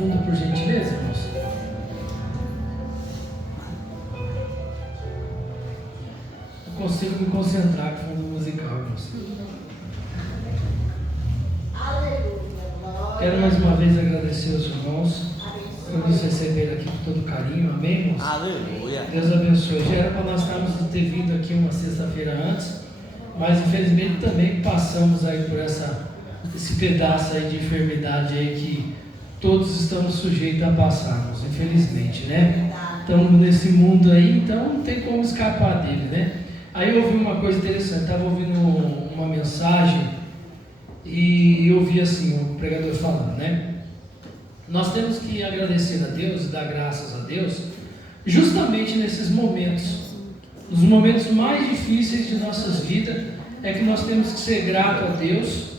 fundo, por gentileza, irmãos? Não consigo me concentrar com o fundo musical, irmãos. Quero mais uma vez agradecer aos irmãos por nos receber aqui com todo carinho, amém, irmãos? Aleluia. Deus abençoe. Já era para nós estarmos ter vindo aqui uma sexta-feira antes, mas infelizmente também passamos aí por esse pedaço aí de enfermidade aí que todos estamos sujeitos a passarmos, infelizmente, né? Estamos nesse mundo aí, então não tem como escapar dele, né? Aí eu ouvi uma coisa interessante, estava ouvindo uma mensagem e eu ouvi assim, o pregador falando, né? Nós temos que agradecer a Deus e dar graças a Deus justamente nesses momentos, nos momentos mais difíceis de nossas vidas, é que nós temos que ser grato a Deus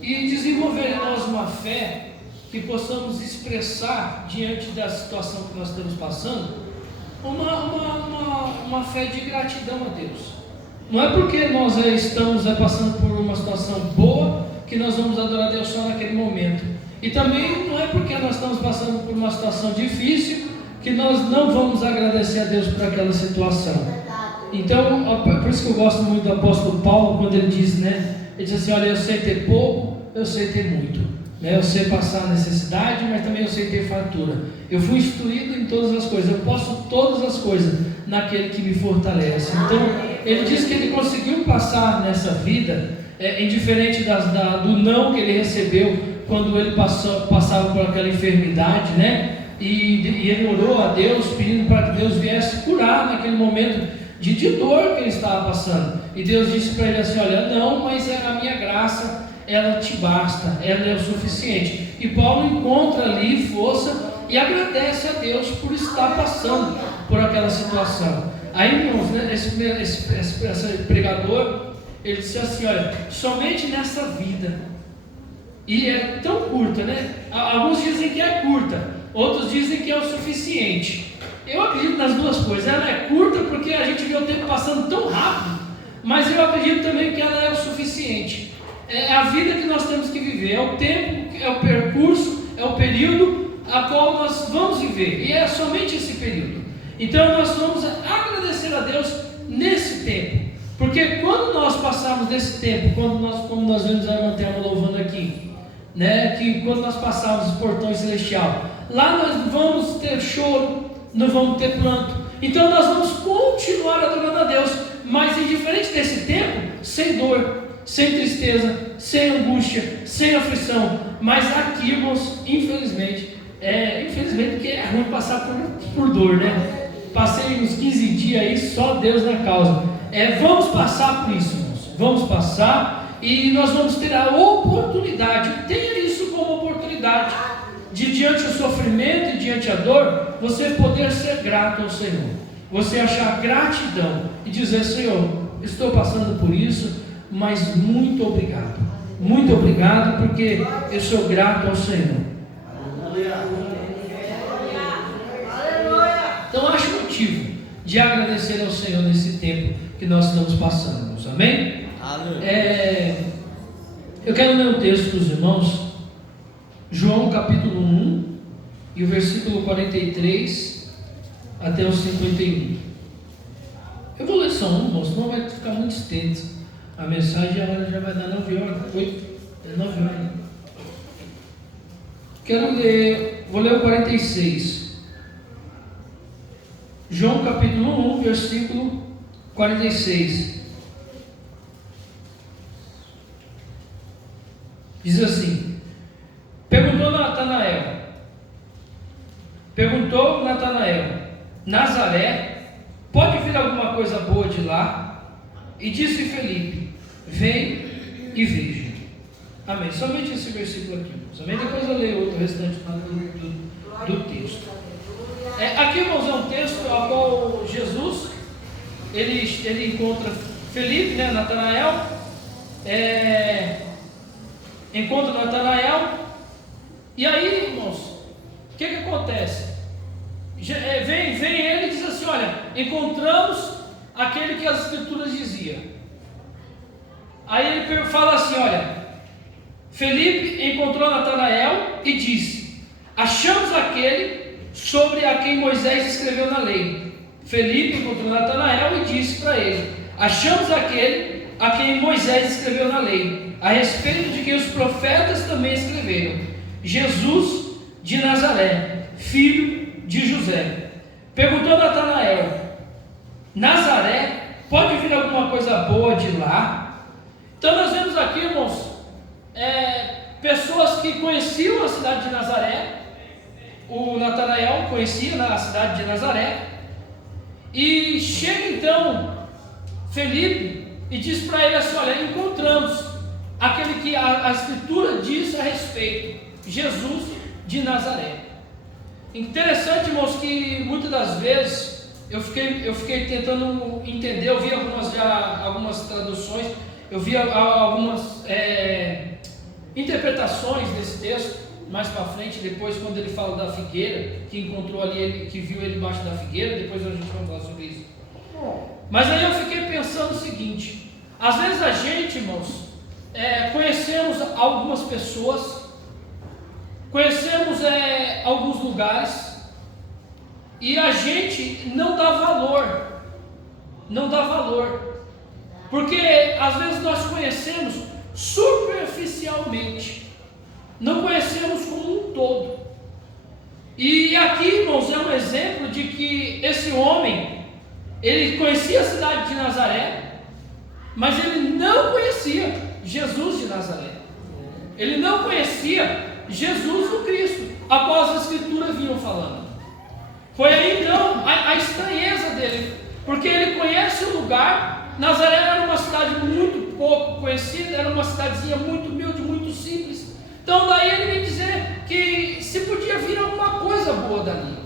e desenvolver em nós uma fé que possamos expressar diante da situação que nós estamos passando, uma fé de gratidão a Deus. Não é porque nós estamos passando por uma situação boa que nós vamos adorar a Deus só naquele momento. E também não é porque nós estamos passando por uma situação difícil que nós não vamos agradecer a Deus por aquela situação. Então, por isso que eu gosto muito do apóstolo Paulo, quando ele diz, né? Ele diz assim, olha, eu sei ter pouco, eu sei ter muito, né? Eu sei passar necessidade, mas também eu sei ter fartura. Eu fui instruído em todas as coisas, eu posso todas as coisas naquele que me fortalece. Então, ele diz que ele conseguiu passar nessa vida, indiferente do não que ele recebeu, quando ele passava por aquela enfermidade, né? E ele orou a Deus, pedindo para que Deus viesse curar naquele momento de dor que ele estava passando. E Deus disse para ele assim, olha, não, mas a minha graça, ela te basta, ela é o suficiente. E Paulo encontra ali força e agradece a Deus por estar passando por aquela situação. Aí, irmãos, né, esse pregador, ele disse assim, olha, somente nessa vida, e é tão curta, né? Alguns dizem que é curta, outros dizem que é o suficiente. Eu acredito nas duas coisas. Ela é curta porque a gente vê o tempo passando tão rápido, mas eu acredito também que ela é o suficiente. É a vida que nós temos que viver, é o tempo, é o percurso, é o período a qual nós vamos viver, e é somente esse período. Então nós vamos agradecer a Deus nesse tempo, porque quando nós passarmos desse tempo, como nós vemos a irmã Thelma louvando aqui, né, que quando nós passarmos o portão celestial, lá nós vamos ter choro, não vamos ter pranto. Então nós vamos continuar adorando a Deus, mas indiferente desse tempo, sem dor, sem tristeza, sem angústia, sem aflição. Mas aqui, irmãos, infelizmente que é ruim passar por dor, né? Passei uns 15 dias aí, só Deus na causa. Vamos passar por isso, irmãos. Vamos passar e nós vamos ter a oportunidade, tenha isso como oportunidade, de diante do sofrimento e diante da dor, você poder ser grato ao Senhor, você achar gratidão e dizer, Senhor, estou passando por isso, mas muito obrigado, porque eu sou grato ao Senhor. Então acho motivo de agradecer ao Senhor nesse tempo que nós estamos passando, irmãos. Amém? Eu quero ler um texto para os irmãos, João capítulo 1, e o versículo 43 até o 51. Eu vou ler só um, irmãos, senão vai ficar muito extenso. A mensagem agora já vai dar 9 horas, 9 horas. Vou ler o 46. João capítulo 1, versículo 46. Diz assim: Perguntou Natanael, Nazaré, pode vir alguma coisa boa de lá? E disse Felipe, vem e veja. Amém. Somente esse versículo aqui, irmãos. Amém. Depois eu leio o restante do texto. Aqui, irmãos, é um texto ao qual Jesus ele encontra Felipe, né, Natanael, encontra Natanael, e aí, irmãos, o que acontece? Vem ele e diz assim, olha, encontramos aquele que as escrituras diziam. Aí ele fala assim, olha, Felipe encontrou Natanael e disse, achamos aquele sobre a quem Moisés escreveu na lei. Felipe encontrou Natanael e disse para ele: achamos aquele a quem Moisés escreveu na lei, a respeito de quem os profetas também escreveram, Jesus de Nazaré, filho de José. Perguntou Natanael: Nazaré, pode vir alguma coisa boa de lá? Então nós vemos aqui, irmãos, pessoas que conheciam a cidade de Nazaré. O Natanael conhecia a cidade de Nazaré, e chega então Felipe e diz para ele assim: olha, encontramos aquele que a Escritura diz a respeito, Jesus de Nazaré. Interessante, irmãos, que muitas das vezes eu fiquei tentando entender. Eu vi algumas traduções, eu vi algumas interpretações desse texto mais para frente, depois, quando ele fala da figueira, que encontrou ali, que viu ele embaixo da figueira. Depois a gente vai falar sobre isso. Mas aí eu fiquei pensando o seguinte: às vezes a gente, irmãos, conhecemos algumas pessoas, conhecemos alguns lugares, e a gente não dá valor, porque às vezes nós conhecemos superficialmente, não conhecemos como um todo. E aqui, irmãos, é um exemplo de que esse homem, ele conhecia a cidade de Nazaré, mas ele não conhecia Jesus de Nazaré. Ele não conhecia Jesus o Cristo, a qual as Escrituras vinham falando. Foi aí então a estranheza dele, porque ele conhece o lugar. Nazaré era uma cidade muito pouco conhecida, era uma cidadezinha muito humilde, muito simples. Então daí ele vem dizer que se podia vir alguma coisa boa dali.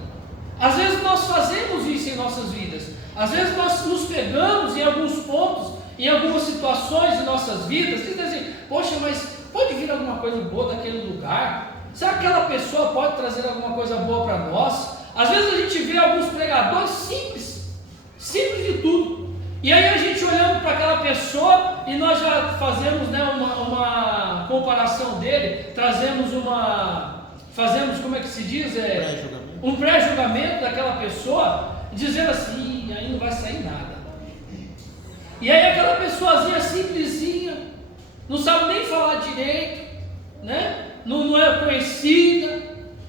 Às vezes nós fazemos isso em nossas vidas. Às vezes nós nos pegamos em alguns pontos, em algumas situações de nossas vidas, e dizem assim: poxa, mas pode vir alguma coisa boa daquele lugar? Será que aquela pessoa pode trazer alguma coisa boa para nós? Às vezes a gente vê alguns pregadores simples de tudo, e aí a gente olhando para aquela pessoa, e nós já fazemos uma comparação dele, fazemos, como é que se diz? Um pré-julgamento daquela pessoa, dizendo assim: aí não vai sair nada. E aí aquela pessoazinha simplesinha, não sabe nem falar direito, né? Não é conhecida,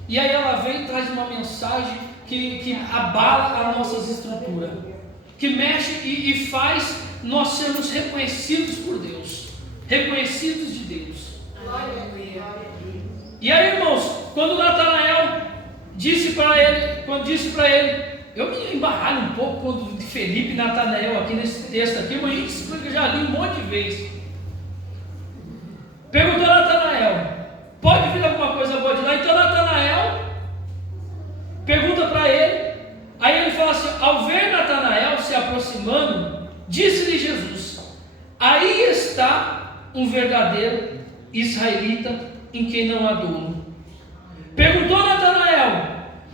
e aí ela vem e traz uma mensagem que abala as nossas estruturas, que mexe e faz nós sermos reconhecidos por Deus, reconhecidos de Deus. E aí, irmãos, quando Natanael disse para ele, eu me embaralho um pouco quando de Felipe e Natanael aqui nesse texto aqui, mas a gente explica, já li um monte de vezes. Perguntou a Natanael: pode vir alguma coisa boa de lá? Então Natanael pergunta para ele. Aí ele fala assim: ao ver Natanael se aproximando, disse-lhe Jesus: aí está um verdadeiro israelita em quem não há dolo. Perguntou Natanael: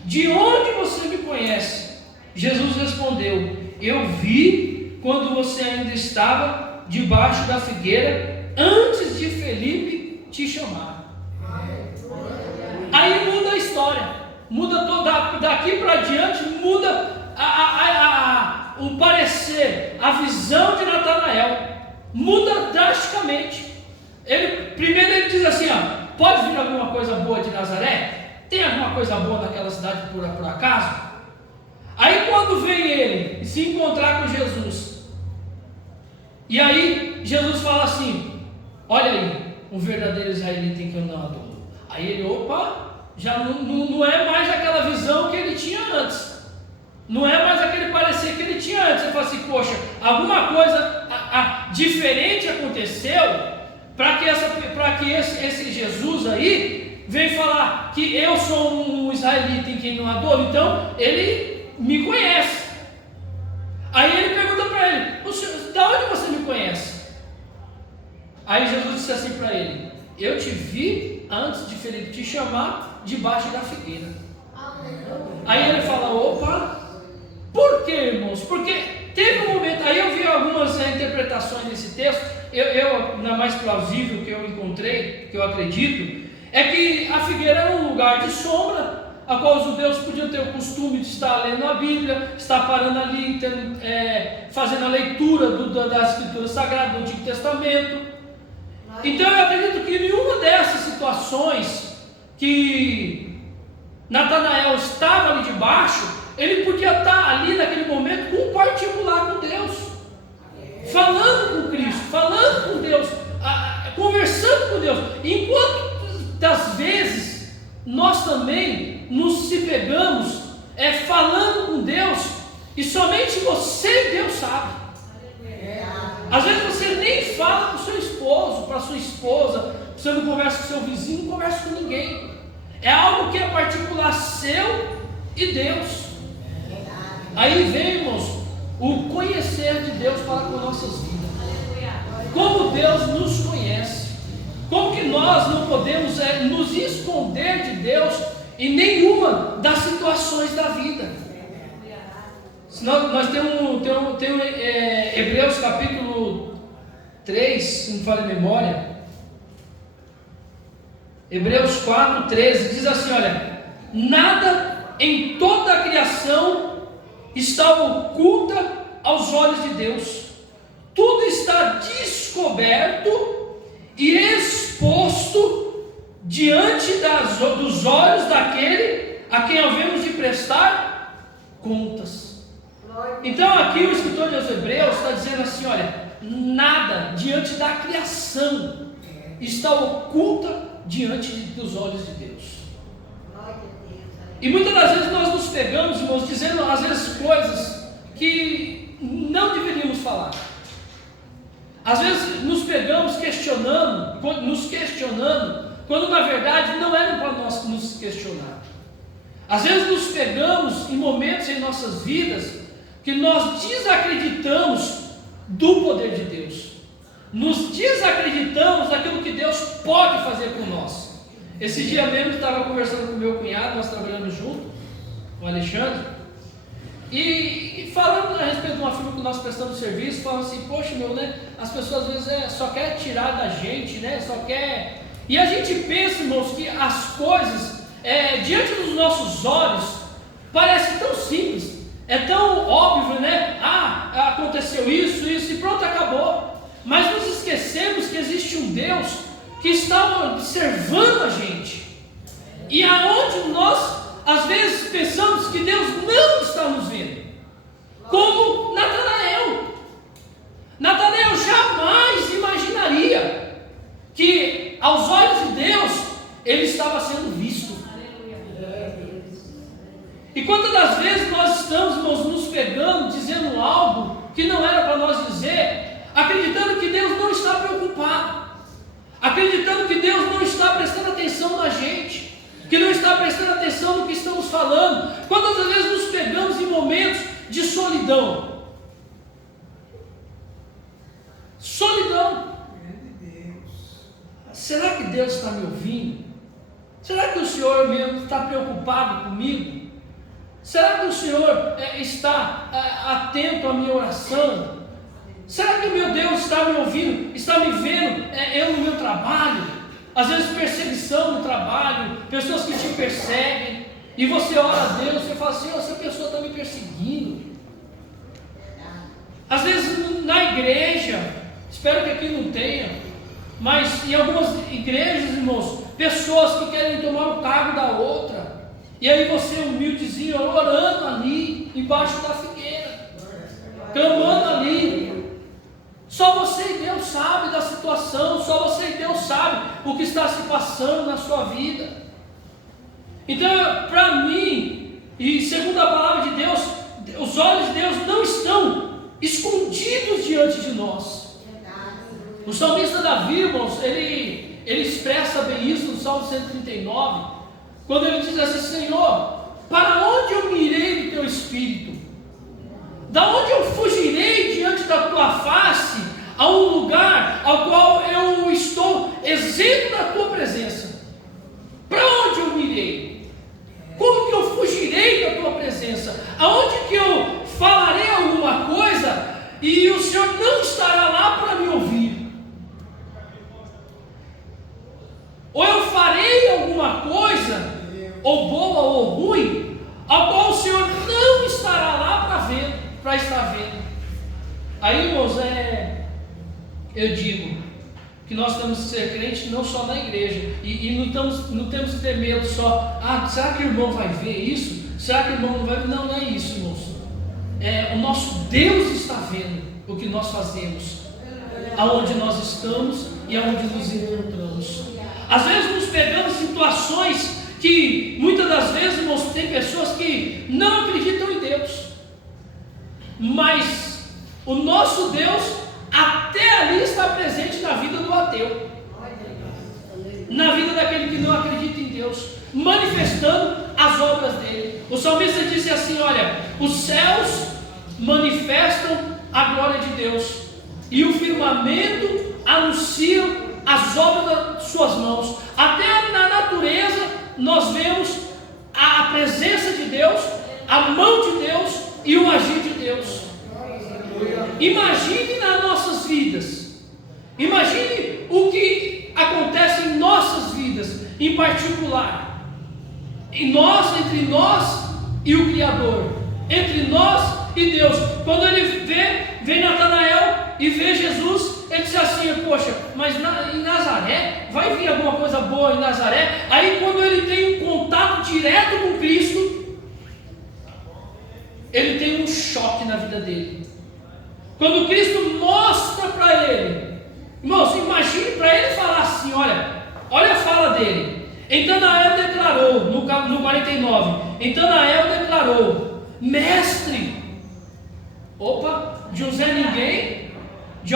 de onde você me conhece? Jesus respondeu: eu vi quando você ainda estava debaixo da figueira, antes de Felipe te chamar. Aí muda a história, muda toda, daqui para diante muda o parecer, a visão de Natanael muda drasticamente. Primeiro ele diz assim: pode vir alguma coisa boa de Nazaré? Tem alguma coisa boa naquela cidade por acaso? Aí quando vem ele se encontrar com Jesus, e aí Jesus fala assim: olha aí, um verdadeiro israelita em quem eu não há dolo. Aí ele, já não é mais aquela visão que ele tinha antes, não é mais aquele parecer que ele tinha antes. Ele fala assim: poxa, alguma coisa diferente aconteceu, para que esse Jesus aí vem falar que eu sou um israelita em quem não há dolo. Então ele me conhece. Aí ele pergunta para ele: da onde você me conhece? Aí Jesus disse assim para ele: eu te vi antes de Felipe te chamar, debaixo da figueira. Aí ele fala: por que, irmãos? Porque teve um momento, aí eu vi algumas interpretações desse texto. Na mais plausível que eu encontrei, que eu acredito, é que a figueira era um lugar de sombra, a qual os judeus podiam ter o costume de estar lendo a Bíblia, estar parando ali, fazendo a leitura das Escrituras Sagradas do Antigo Testamento. Então eu acredito que em uma dessas situações que Natanael estava ali debaixo, ele podia estar ali naquele momento com um particular com Deus, falando com Cristo, falando com Deus, conversando com Deus. Enquanto das vezes nós também se pegamos falando com Deus e somente você e Deus sabe. Às vezes você nem fala com o seu esposo, para sua esposa, você não conversa com seu vizinho, não conversa com ninguém. É algo que é particular seu e Deus. Aí vem, irmãos, o conhecer de Deus para com nossas vidas. Como Deus nos conhece. Como que nós não podemos nos esconder de Deus em nenhuma das situações da vida. Nós temos Hebreus capítulo 3, se não falha a memória. Hebreus 4, 13 diz assim: olha, nada em toda a criação está oculta aos olhos de Deus, tudo está descoberto e exposto diante dos olhos daquele a quem havemos de prestar contas. Então aqui o escritor de Hebreus está dizendo assim: olha, nada diante da criação está oculta diante dos olhos de Deus. E muitas das vezes nós nos pegamos, irmãos, dizendo às vezes coisas que não deveríamos falar. Às vezes nos pegamos nos questionando, quando na verdade não era para nós nos questionar. Às vezes nos pegamos em momentos em nossas vidas que nós desacreditamos do poder de Deus, nos desacreditamos daquilo que Deus pode fazer com nós. Esse dia mesmo eu estava conversando com o meu cunhado, nós trabalhamos junto, com o Alexandre, e falando a respeito de uma firma que nós prestamos serviço, falando assim: poxa, as pessoas às vezes só querem tirar da gente, só quer. E a gente pensa, irmãos, que as coisas diante dos nossos olhos parece tão simples, é tão óbvio, aconteceu isso e pronto, acabou. Mas nos esquecemos que existe um Deus que está observando a gente, e aonde nós às vezes pensamos que Deus não está nos vendo, como Natanael jamais imaginaria que aos olhos de Deus ele estava sendo visto. E quantas das vezes nós estamos, irmãos, nos pegando, dizendo algo que não era para nós dizer, acreditando que Deus não está preocupado, acreditando que Deus não está prestando atenção na gente, que não está prestando atenção no que estamos falando. Quantas vezes nos pegamos em momentos de solidão? Será que Deus está me ouvindo? Será que o Senhor mesmo está preocupado comigo? Será que o Senhor está atento à minha oração? Será que o meu Deus está me ouvindo, está me vendo eu no meu trabalho? Às vezes perseguição no trabalho, pessoas que te perseguem, e você ora a Deus, você fala assim: essa pessoa está me perseguindo. Às vezes na igreja, espero que aqui não tenha, mas em algumas igrejas, irmãos, pessoas que querem tomar o cargo da outra, e aí você humildezinho, orando ali, embaixo da figueira, clamando ali. Só você e Deus sabe da situação, só você e Deus sabe o que está se passando na sua vida. Então, para mim, e segundo a palavra de Deus, os olhos de Deus não estão escondidos diante de nós. O salmista Davi, irmãos, ele expressa bem isso no Salmo 139, quando ele diz assim: Senhor, para onde eu me irei do teu espírito? Da onde eu fugirei diante da tua face, a um lugar ao qual eu estou isento da tua presença? Para onde eu me irei? Como que eu fugirei da tua presença? Aonde que eu falarei alguma coisa e o Senhor não estará lá para me ouvir? Ou eu farei alguma coisa, ou boa ou ruim, ao qual o Senhor não estará lá para estar vendo. Aí, irmãos, eu digo que nós temos que ser crentes não só na igreja, e não temos que ter medo só, será que o irmão vai ver isso? Será que o irmão não vai ver? Não é isso, irmãos. O nosso Deus está vendo o que nós fazemos, aonde nós estamos e aonde nos encontramos. Às vezes nos pegamos em situações que muitas das vezes, irmãos, tem pessoas que não acreditam em Deus, mas o nosso Deus até ali está presente na vida do ateu, na vida daquele que não acredita em Deus, manifestando as obras dele. O salmista disse assim: olha, os céus manifestam a glória de Deus, e o firmamento anuncia as obras das suas mãos. Até na natureza nós vemos a presença de Deus, a mão de Deus e o agir de Deus. Imagine nas nossas vidas, imagine o que acontece em nossas vidas, em particular, entre nós e o Criador, entre nós e Deus. Quando ele vem Natanael e vê Jesus, ele diz assim: poxa, mas em Nazaré, vai vir alguma coisa boa em Nazaré? Aí quando ele tem um contato direto com Cristo, ele tem um choque na vida dele. Quando Cristo mostra para ele, irmãos, imagine para ele falar assim: olha a fala dele. Então Natanael declarou, no 49, então Natanael declarou: mestre, de um Zé Ninguém, de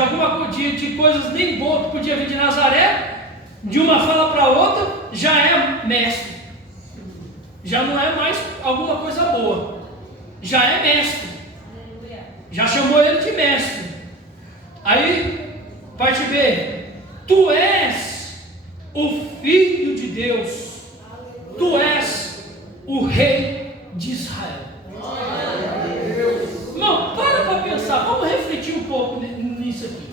coisas nem boas que podia vir de Nazaré, de uma fala para outra, já é mestre, já não é mais alguma coisa boa, já é mestre. Já chamou ele de mestre. Aí, parte B: tu és o Filho de Deus, tu és o Rei de Israel. Irmão, para pensar, vamos refletir um pouco nisso aqui.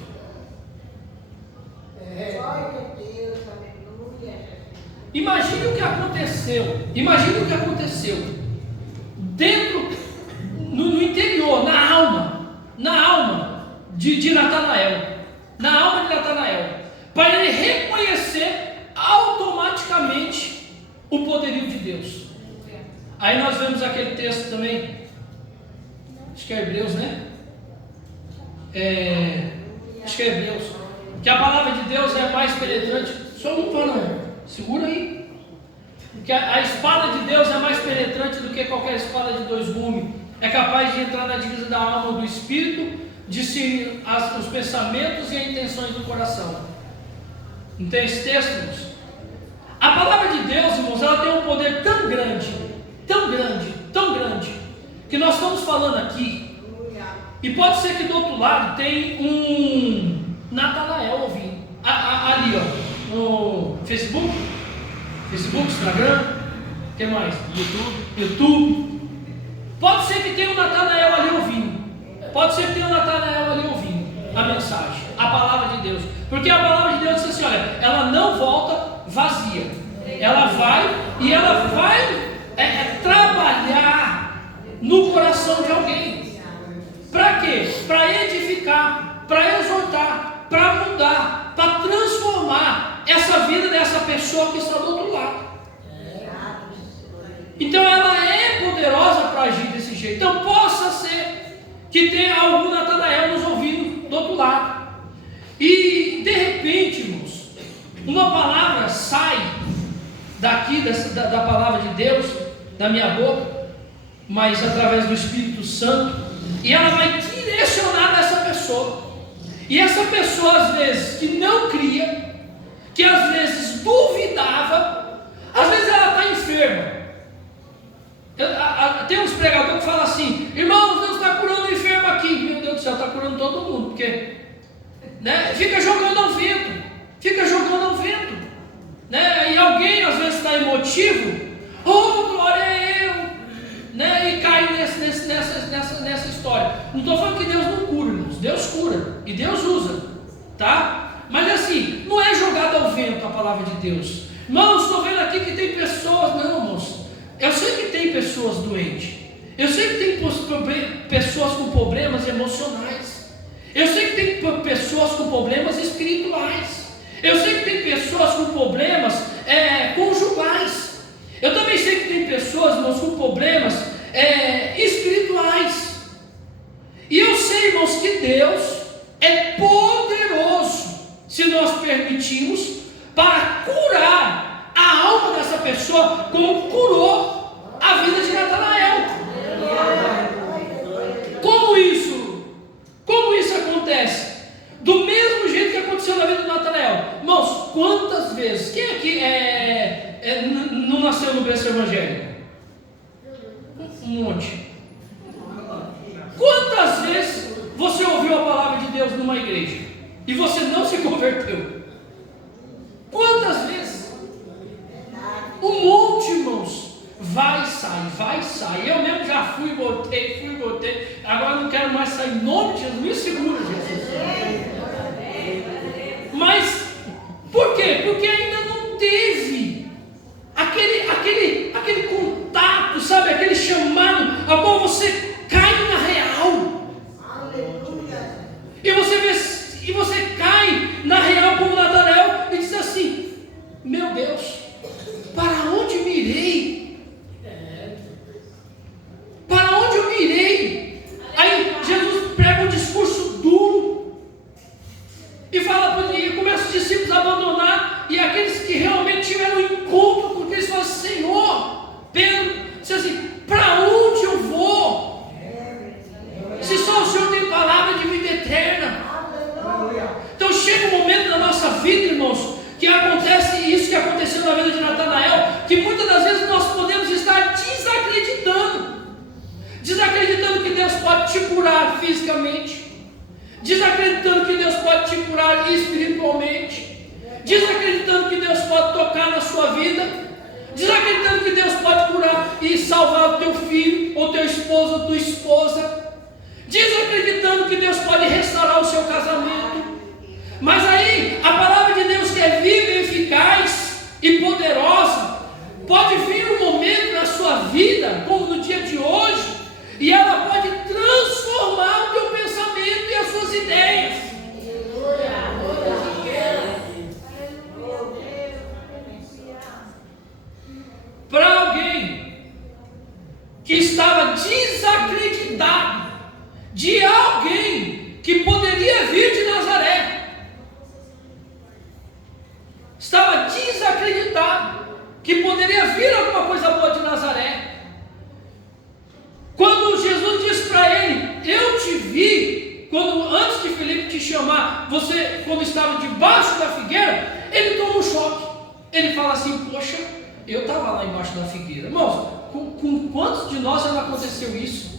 Imagine o que aconteceu dentro, no interior, na alma de Natanael, para ele reconhecer automaticamente o poderio de Deus. Aí nós vemos aquele texto também, acho que é Hebreus, né? Acho que é Hebreus, que a palavra de Deus é mais penetrante. Só não fala, segura aí. Porque a espada de Deus é mais penetrante do que qualquer espada de dois gumes. É capaz de entrar na divisa da alma ou do espírito, discernir os pensamentos e as intenções do coração. Não tem esse texto, irmãos? A palavra de Deus, irmãos, ela tem um poder tão grande, que nós estamos falando aqui, e pode ser que do outro lado tem um Natanael ouvindo, ali no Facebook, Instagram, o que mais? YouTube. Pode ser que tenha um Natanael ali ouvindo, a mensagem, a palavra de Deus, porque a palavra de Deus diz assim: olha, ela não volta vazia, ela vai e ela vai trabalhar no coração de alguém. Para quê? Para edificar, para exortar, para mudar, para transformar essa vida dessa pessoa que está do outro lado. Então ela é poderosa para agir desse jeito. Então possa ser que tenha algum Natanael nos ouvindo do outro lado, e de repente, irmãos, uma palavra sai daqui da palavra de Deus, da minha boca, mas através do Espírito Santo, e ela vai direcionar nessa pessoa. E essa pessoa, às vezes, que não cria, que às vezes duvidava, às vezes ela está enferma. Tem uns pregadores que falam assim: irmãos, Deus está curando o enfermo aqui. Meu Deus do céu, está curando todo mundo, porque fica jogando ao vento, né? E alguém às vezes está emotivo, glória a eu, né? E cai nessa história. Não estou falando que Deus não cura, irmãos. Deus cura e Deus usa, tá? Mas assim, não é jogada ao vento a palavra de Deus. Irmãos, estou vendo aqui aqui que tem pessoas, não, irmãos. Eu sei que tem pessoas doentes. Eu sei que tem pessoas com problemas emocionais. Eu sei que tem pessoas com problemas espirituais. Eu sei que tem pessoas com problemas conjugais. Eu também sei que tem pessoas, irmãos, com problemas espirituais. E eu sei, irmãos, que Deus é poderoso, se nós permitirmos, para curar a alma dessa pessoa, como curou a vida de Natanael. Como isso acontece? Do mesmo jeito que aconteceu na vida de Natanael. Irmãos, quantas vezes? Quem aqui não nasceu no berço evangélico? Um monte. Quantas vezes você ouviu a palavra de Deus numa igreja e você não se converteu? Quantas vezes? Um monte, irmãos. Vai e sai. Eu mesmo já fui e voltei. Agora não quero mais sair. Em nome de Jesus, me segura, Jesus. Mas, por quê? Porque ainda não teve aquele contato, sabe? Aquele chamado, a qual você cai na real. E você cai na real como Natanael e diz assim: meu Deus, para onde me irei? Para onde eu me irei? Aí Jesus prega um discurso duro e fala, e começa os discípulos a abandonar, e aqueles que realmente tiveram um encontro com Cristo falam assim: Senhor, Pedro disse assim: para onde eu vou? Se só o Senhor tem palavra de vida eterna. Então chega um momento na nossa vida, irmãos, que acontece isso que aconteceu na vida de Natanael, que muitas das vezes nós podemos estar desacreditando que Deus pode te curar fisicamente, desacreditando que Deus pode te curar espiritualmente, desacreditando que Deus pode tocar na sua vida, desacreditando que Deus pode curar e salvar o teu filho, ou teu esposo, ou tua esposa, desacreditando que Deus pode restaurar o seu casamento. Mas aí, a palavra de Deus, que é viva e eficaz e poderosa, pode vir um momento na sua vida, como no dia de hoje, e ela pode transformar o teu pensamento e as suas ideias. Para alguém que estava desacreditado de alguém que poderia vir de Nazaré, estava desacreditado que poderia vir alguma coisa boa de Nazaré. Quando Jesus disse para ele: eu te vi, antes de Filipe te chamar, você, quando estava debaixo da figueira, ele toma um choque. Ele fala assim: poxa, eu estava lá embaixo da figueira. Irmãos, com quantos de nós já não aconteceu isso?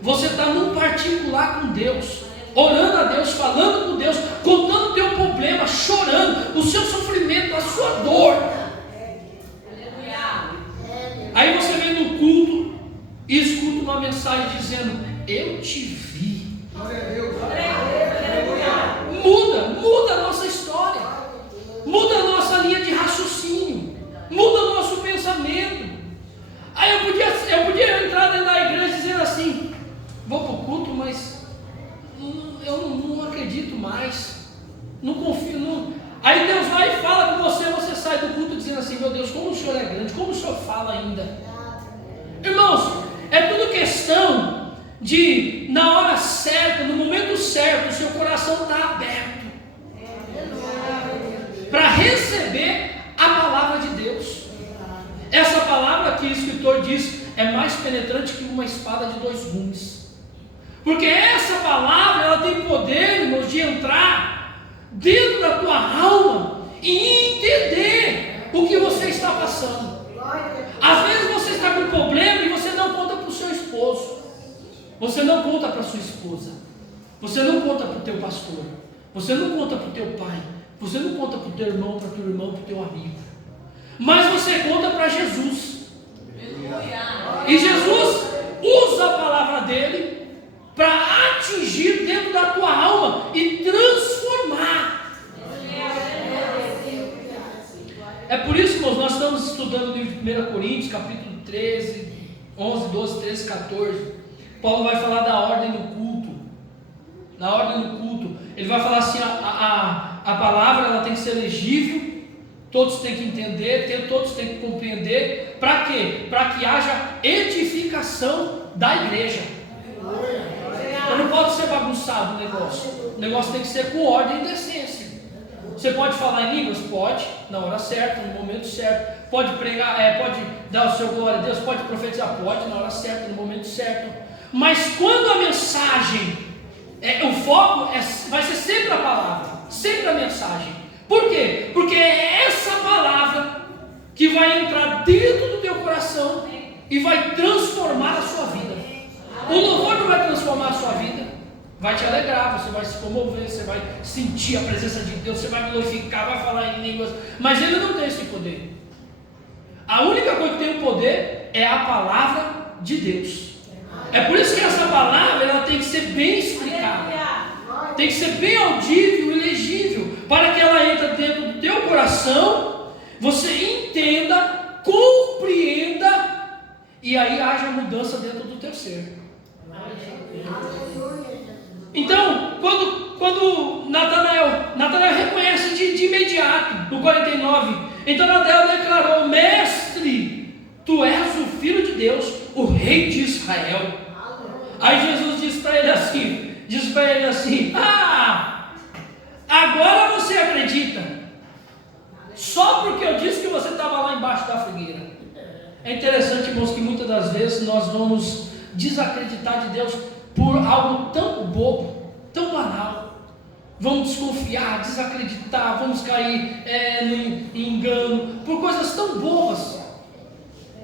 Você está num particular com Deus, orando a Deus, falando com Deus, contando o teu problema, chorando, o seu sofrimento, a sua dor. Aí você vem no culto e escuta uma mensagem dizendo: eu te vi. Muda a nossa história, muda a nossa linha de raciocínio, muda o nosso pensamento. Aí eu podia entrar dentro da igreja dizendo assim: vou para o culto, mas eu não acredito mais, não confio, não. Aí Deus vai e fala com você, você sai do culto dizendo assim: meu Deus, como o Senhor é grande, como o Senhor fala ainda. Irmãos, é tudo questão de, na hora certa, no momento certo, o seu coração está aberto para receber a palavra de Deus. Essa palavra que o escritor diz é mais penetrante que uma espada de 2 gumes, porque essa palavra, ela tem poder, irmãos, de entrar dentro da tua alma e entender o que você está passando. Às vezes você está com um problema e você não conta para o seu esposo, você não conta para a sua esposa, você não conta para o teu pastor, você não conta para o teu pai, você não conta para o teu irmão, para o teu irmão, para o teu amigo, mas você conta para Jesus. E Jesus usa a palavra dele para atingir dentro da tua alma e transformar. É por isso, irmãos, nós estamos estamos estudando o livro de 1 Coríntios, capítulo 13, 11, 12, 13, 14. Paulo vai falar da ordem do culto. Na ordem do culto, ele vai falar assim: a palavra ela tem que ser legível, todos têm que entender, todos têm que compreender. Para quê? Para que haja edificação da igreja. Então não pode ser bagunçado o negócio. O negócio tem que ser com ordem e decência. Você pode falar em línguas? Pode, na hora certa, no momento certo. Pode pregar, pode dar o seu glória a Deus, pode profetizar? Pode, na hora certa, no momento certo. Mas quando a mensagem, o foco vai ser sempre a palavra, sempre a mensagem. Por quê? Porque é essa palavra que vai entrar dentro do teu coração e vai transformar a sua vida. O louvor não vai transformar a sua vida, vai te alegrar, você vai se comover, você vai sentir a presença de Deus, você vai glorificar, vai falar em línguas, mas ele não tem esse poder. A única coisa que tem o poder é a palavra de Deus. É por isso que essa palavra ela tem que ser bem explicada, tem que ser bem audível e legível, para que ela entre dentro do teu coração, você entenda, compreenda, e aí haja mudança dentro do teu ser. Então, quando Natanael reconhece de imediato, no 49, então Natanael declarou: Mestre, tu és o Filho de Deus, o Rei de Israel. Aí Jesus disse para ele assim: agora você acredita, só porque eu disse que você estava lá embaixo da figueira. É interessante, irmãos, que muitas das vezes nós vamos desacreditar de Deus por algo tão bobo, tão banal. Vamos desconfiar, desacreditar, vamos cair em engano, por coisas tão bobas.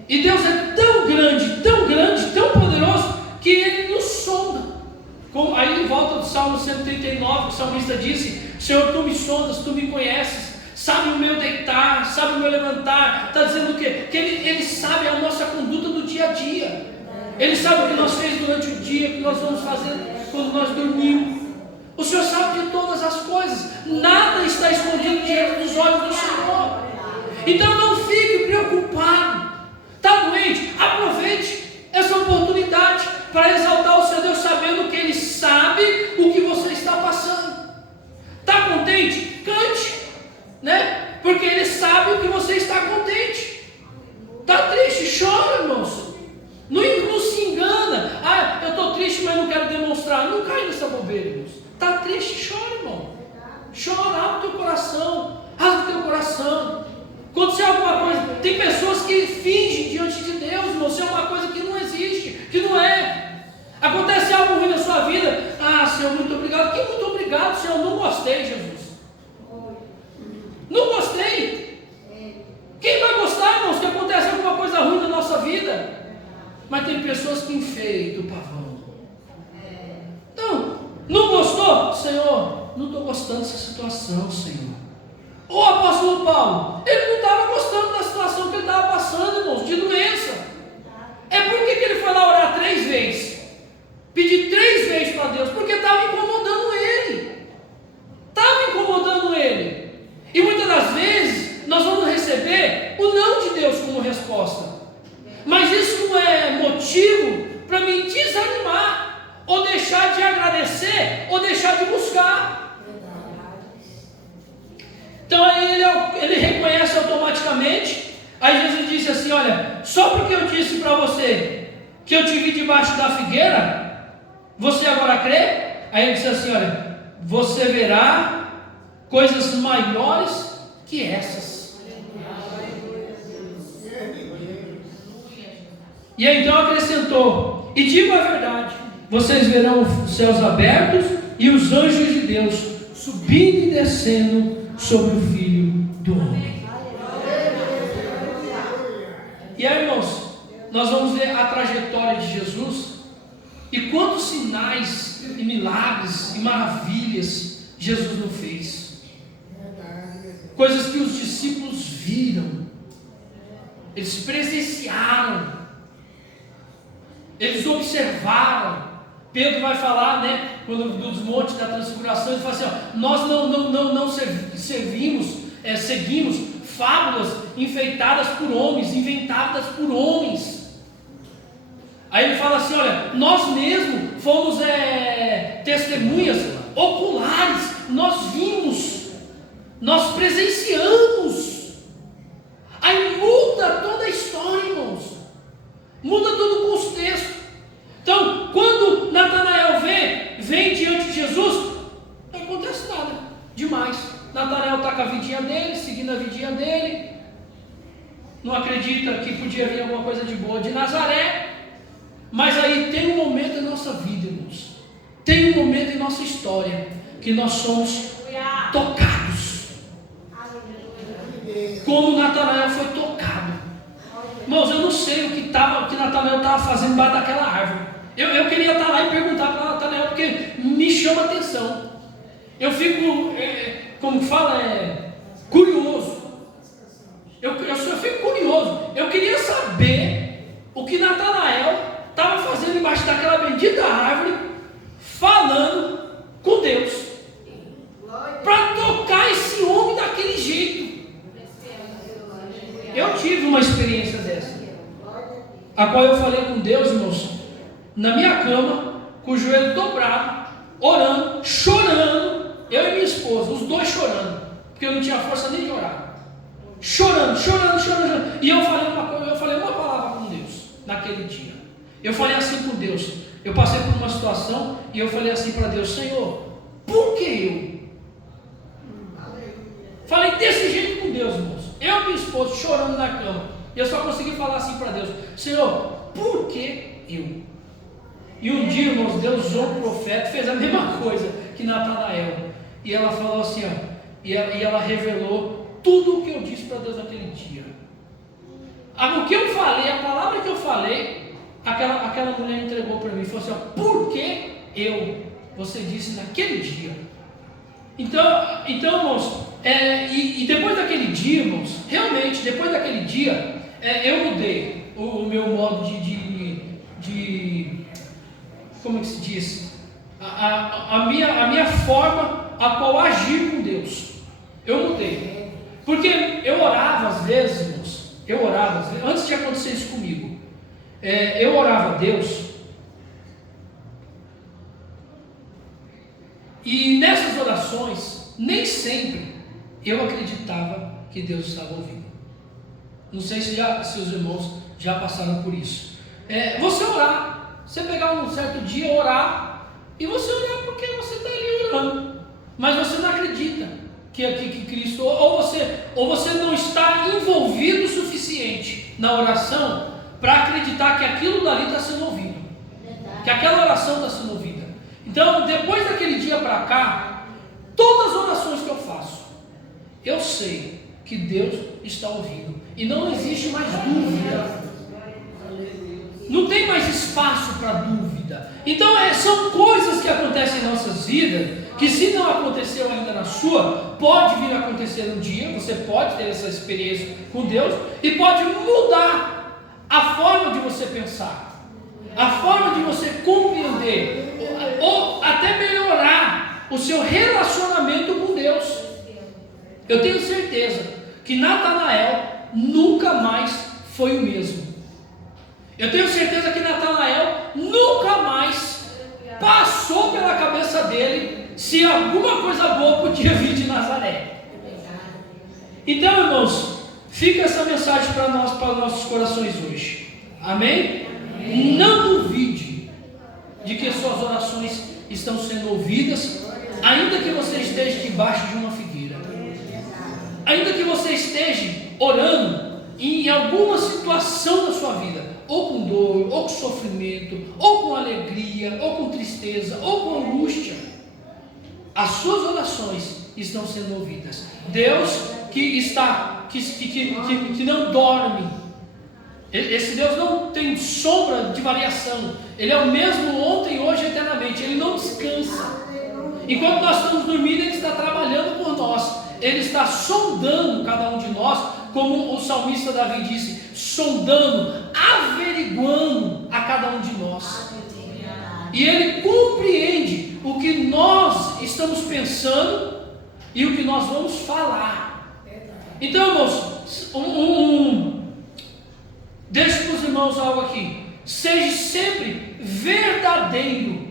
E Deus é tão grande, tão poderoso, que Ele nos sonda. Aí em volta do Salmo 139, o salmista disse: Senhor, tu me sondas, tu me conheces, sabe o meu deitar, sabe o meu levantar. Está dizendo o quê? Que ele sabe a nossa conduta do dia a dia. Ele sabe o que nós fez durante o dia, o que nós vamos fazer quando nós dormimos. O Senhor sabe de todas as coisas. Nada está escondido diante dos olhos do Senhor. Então não fique preocupado. Está doente? Aproveite essa oportunidade para exaltar o seu Deus, sabendo que Ele sabe o que você está passando. Está contente? Cante, né? Porque Ele sabe o que você está contente. Está triste? Chora, irmãos. Não se engana. Eu estou triste, mas não quero demonstrar. Não cai nessa bobeira, irmãos. Está triste? Chora, irmão. Chora, abre o teu coração. Rasga o teu coração. Aconteceu alguma coisa. Tem pessoas que fingem diante de Deus, irmão. Isso é uma coisa que não existe, que não é. Acontece algo ruim na sua vida. Senhor, muito obrigado. Que muito obrigado, Senhor. Não gostei, Jesus. Não gostei. Quem vai gostar, irmãos, que acontece alguma coisa ruim na nossa vida? Mas tem pessoas que enfeitam o pavão. Não gostou? Senhor, não estou gostando dessa situação, Senhor. O apóstolo Paulo, ele não estava gostando da situação que ele estava passando, irmãos, de doença. Por que ele foi lá orar 3 vezes? Pedir 3 vezes para Deus? Porque estava incomodando ele. E muitas das vezes nós vamos receber o não de Deus como resposta. Mas isso não é motivo para me desanimar, ou deixar de agradecer, ou deixar de buscar. Então aí ele reconhece automaticamente. Aí Jesus disse assim: olha, só porque eu disse para você que eu te vi debaixo da figueira, você agora crê? Aí ele disse assim: olha, você verá coisas maiores que essas. E aí então acrescentou: e digo a verdade, vocês verão os céus abertos e os anjos de Deus subindo e descendo sobre o Filho do Homem. E aí, irmãos, nós vamos ver a trajetória de Jesus e quantos sinais e milagres e maravilhas Jesus não fez. Coisas que os discípulos viram, eles presenciaram, eles observaram. Pedro vai falar, né, quando dos montes da transfiguração, ele fala assim: nós não seguimos fábulas enfeitadas por homens, inventadas por homens. Aí ele fala assim: olha, nós mesmos fomos testemunhas oculares, nós vimos, nós presenciamos. Aí muda toda a história, irmãos, muda todo o contexto. Então, quando Natanael vem diante de Jesus, não acontece nada demais. Natanael está com a vidinha dele, seguindo a vidinha dele, não acredita que podia vir alguma coisa de boa de Nazaré. Mas aí tem um momento em nossa vida, irmãos, tem um momento em nossa história que nós somos tocados, como Natanael foi tocado. Irmãos, eu não sei o que Natanael estava fazendo embaixo daquela árvore. Eu queria estar lá e perguntar para Natanael, porque me chama a atenção. Eu fico, como fala, curioso. Eu fico curioso. Eu queria saber o que Natanael estava fazendo embaixo daquela bendita árvore, falando com Deus, para tocar esse homem daquele jeito. Eu tive uma experiência dessa, a qual eu falei com Deus, irmãos, na minha cama, com o joelho dobrado, orando, chorando, eu e minha esposa, os dois chorando, porque eu não tinha força nem de orar, chorando. E eu falei uma palavra com Deus naquele dia. Eu falei assim com Deus, eu passei por uma situação e eu falei assim para Deus: Senhor, por que eu? Falei desse jeito com Deus, irmãos. Eu e minha esposa chorando na cama. E eu só consegui falar assim para Deus: Senhor, por que eu? E um dia, irmãos, Deus usou um profeta, fez a mesma coisa que Natanael. E ela falou assim, ó, e ela revelou tudo o que eu disse para Deus naquele dia. O que eu falei, a palavra que eu falei, aquela mulher entregou para mim e falou assim: ó, por que eu? Você disse naquele dia. Então irmãos, e depois daquele dia, irmãos, realmente, depois daquele dia, eu mudei o meu modo de como é que se diz? A minha forma a qual agir com Deus. Eu mudei. Porque eu orava às vezes, irmãos, antes de acontecer isso comigo, eu orava a Deus, e nessas orações, nem sempre eu acreditava que Deus estava ouvindo. Não sei se os irmãos já passaram por isso. Você orar, você pegar um certo dia, orar, e você orar porque você está ali orando, mas você não acredita que Cristo, ou você não está envolvido o suficiente na oração para acreditar que aquilo dali está sendo ouvido, que aquela oração está sendo ouvida. Então, depois daquele dia para cá, todas as orações que eu faço, eu sei que Deus está ouvindo, e não existe mais dúvida, não tem mais espaço para dúvida. Então são coisas que acontecem em nossas vidas, que se não aconteceu ainda na sua, pode vir a acontecer um dia. Você pode ter essa experiência com Deus, e pode mudar a forma de você pensar, a forma de você compreender, ou até melhorar o seu relacionamento com Deus. Eu tenho certeza que Natanael nunca mais foi o mesmo. Eu tenho certeza que Natanael nunca mais passou pela cabeça dele se alguma coisa boa podia vir de Nazaré. Então, irmãos, fica essa mensagem para os nossos corações hoje. Amém? Não duvide de que suas orações estão sendo ouvidas, ainda que você esteja debaixo de uma figueira, ainda que você esteja orando em alguma situação da sua vida, ou com dor, ou com sofrimento, ou com alegria, ou com tristeza, ou com angústia, as suas orações estão sendo ouvidas. Deus que não dorme, esse Deus não tem sombra de variação, Ele é o mesmo ontem, hoje e eternamente. Ele não descansa. Enquanto nós estamos dormindo, Ele está trabalhando por nós, Ele está sondando cada um de nós, como o salmista Davi disse, sondando, averiguando a cada um de nós. E Ele compreende o que nós estamos pensando e o que nós vamos falar. Então, irmãos, deixo para os irmãos algo aqui. Seja sempre verdadeiro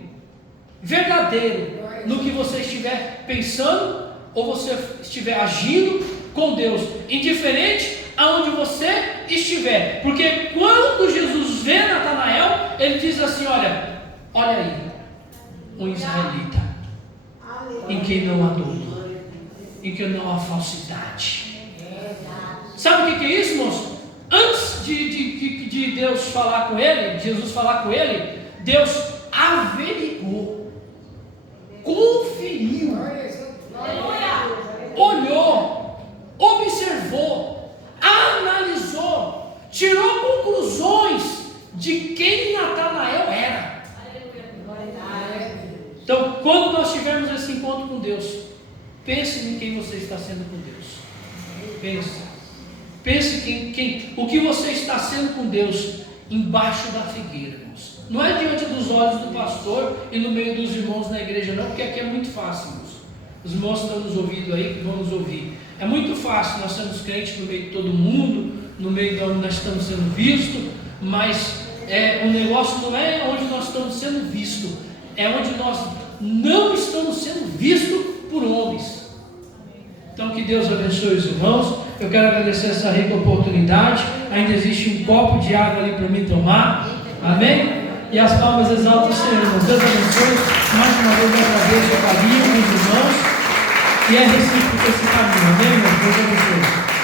no que você estiver pensando ou você estiver agindo com Deus, indiferente aonde você estiver. Porque quando Jesus vê Natanael, ele diz assim: olha aí, um israelita em quem não há dolo, em quem não há falsidade. Sabe o que é isso, irmãos? Antes de Deus falar com ele, Jesus falar com ele, Deus averigou, conferiu, olhou, observou, analisou, tirou conclusões de quem Natanael era. Então, quando nós tivermos esse encontro com Deus, pense em quem você está sendo com Deus. Pense o que você está sendo com Deus embaixo da figueira, irmãos. Não é diante dos olhos do pastor e no meio dos irmãos na igreja, não, porque aqui é muito fácil, irmãos. Os irmãos estão nos ouvindo aí, que vão nos ouvir. É muito fácil, nós somos crentes no meio de todo mundo, no meio de onde nós estamos sendo vistos, mas o negócio não é onde nós estamos sendo vistos, é onde nós não estamos sendo vistos por homens. Então, que Deus abençoe os irmãos. Eu quero agradecer essa rica oportunidade. Ainda existe um copo de água ali para mim tomar. Amém? E as palmas exaltam o Senhor, irmãos. Deus abençoe. Mais uma vez eu agradeço o caminho dos irmãos. E é recíproco esse caminho. Amém, irmãos? Deus abençoe.